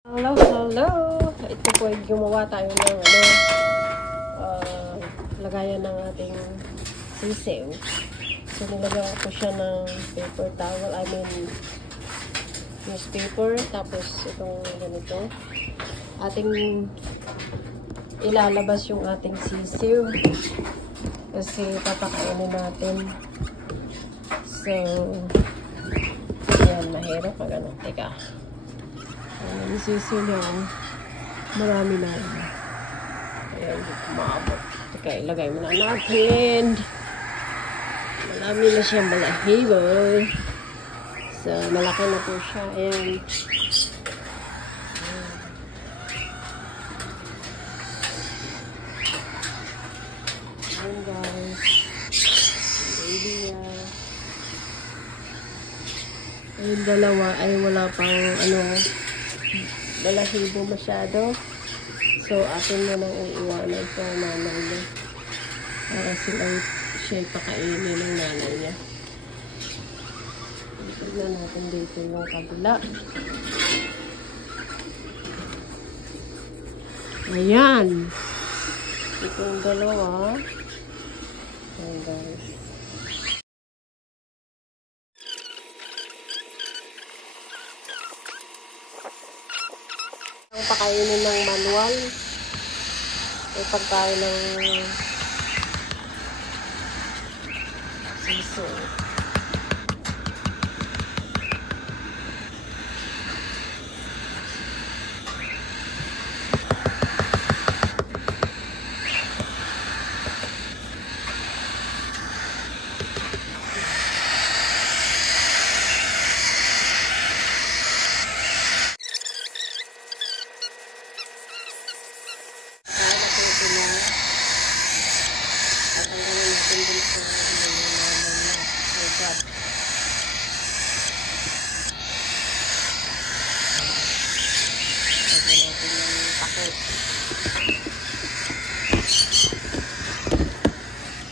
Hello, hello! Ito po ay gumawa tayo ng lagayan ng ating sisiw. So, nilagyan ko siya ng paper towel, newspaper, tapos itong ganito. Ating ilalabas yung ating sisiw. Kasi papakainin natin. So, yan, mahirap pag ano. Teka. Yung sisiw lang. Marami na. Ayan, kumabot. Teka, ilagay mo na natin. Marami na siyang balahibo. So, malaki na po siya. Ayan. Ayan, guys. Baby niya. Yung dalawa ay wala pang balahibo masyado. So, atin mo nang iiwanan sa nanay niya. Para siya'y pakainin ng nanay niya. Tignan natin dito yung kabila. Ayan. Ito yung dalawa. Ayan, guys. Ang pakainin ng manual ay pagkain ng siso.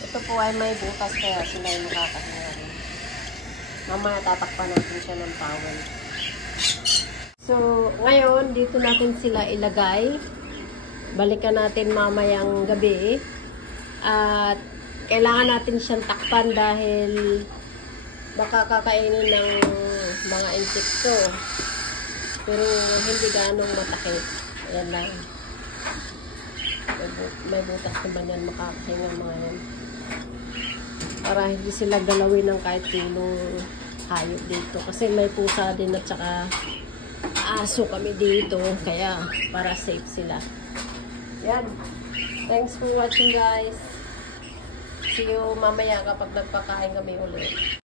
Ito po ay may butas kaya sila yung makakahinga rin. Mamaya tatakpan natin siya ng towel. So, ngayon, dito natin sila ilagay. Balikan natin mamayang gabi. At kailangan natin siyang takpan dahil baka kakainin ng mga insekto. Pero hindi ganong matakit. Ayan lang. May butas na ba yan makakahinga mga yan. Para hindi sila galawin ng kahit sinong hayop dito. Kasi may pusa din at saka aso kami dito. Kaya para safe sila. Yan. Thanks for watching, guys. See you mamaya kapag nagpakain kami ulit.